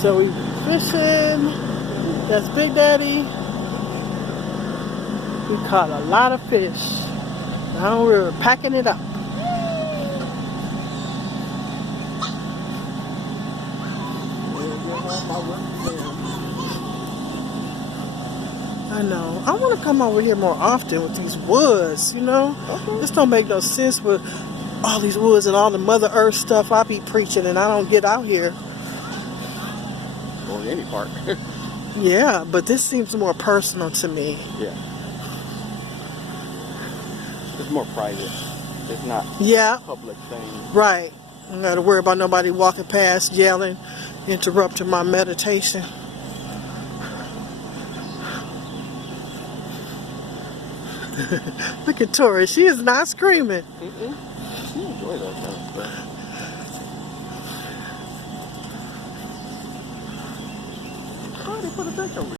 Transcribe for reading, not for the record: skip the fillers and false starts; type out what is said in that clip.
So we fishing. That's Big Daddy. We caught a lot of fish. Now we're packing it up. I know. I want to come over here more often with these woods, you know? Okay. This don't make no sense with all these woods and all the Mother Earth stuff I be preaching and I don't get out here. Or in any park. Yeah, but this seems more personal to me. Yeah. It's more private. It's not Yeah, a public thing. right. I don't got to worry about nobody walking past, yelling, interrupting my meditation. Look at Tori. She is not screaming. She enjoys that kind of stuff. Oh, they put it back over